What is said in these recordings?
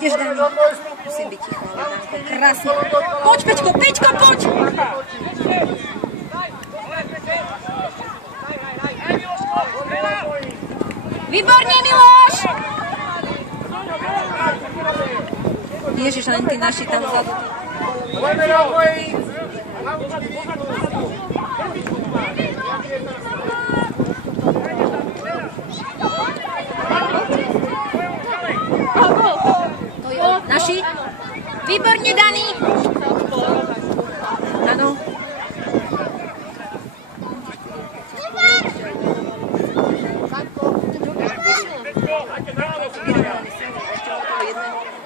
ideš, Dani? Musím byť ticho, ale Danko, krásne. Poď, Peťko, Peťko, poď! Výborne, Miloš! Ježiš, len tí naši tam vzadu. Naši? Výborne, Dani! Áno.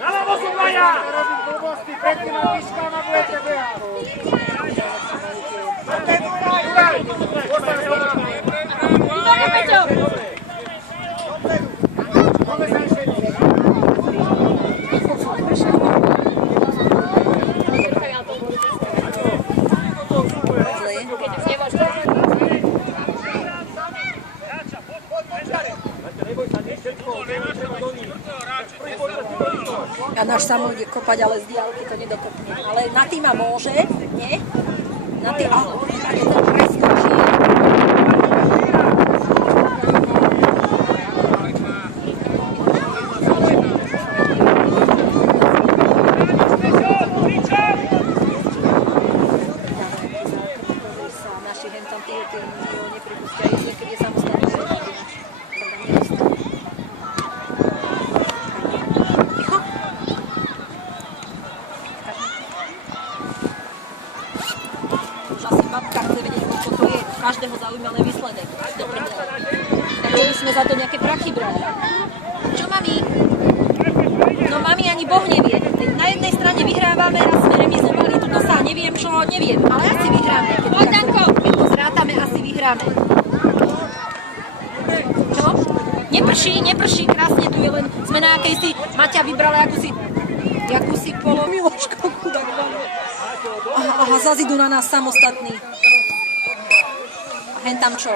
Naľavo sú dvaja! Výborne, Peťo! A náš samo ide kopať, ale z diaľky to nedokopne. Ale na týma môže, nie? Na tým, ale keď to preskočí. Naši hentom tí nepripúšťajú, keď je samostatný. Babka chce vedieť, koľko to je. Každého zaujímavé výsledek. Tak by sme za to nejaké prachy brali. Čo, mami? No mami ani Boh nevie. Na jednej strane vyhrávame, raz sme remizovali, tu sa neviem čo, neviem. Ale asi vyhráme. Keď to zrátame, asi vyhráme. Čo? Neprší, krásne tu je len. Sme na akejsi, Maťa vybrala jakúsi polomiločku. Aha, zase idú na nás samostatní. A hen tam čo?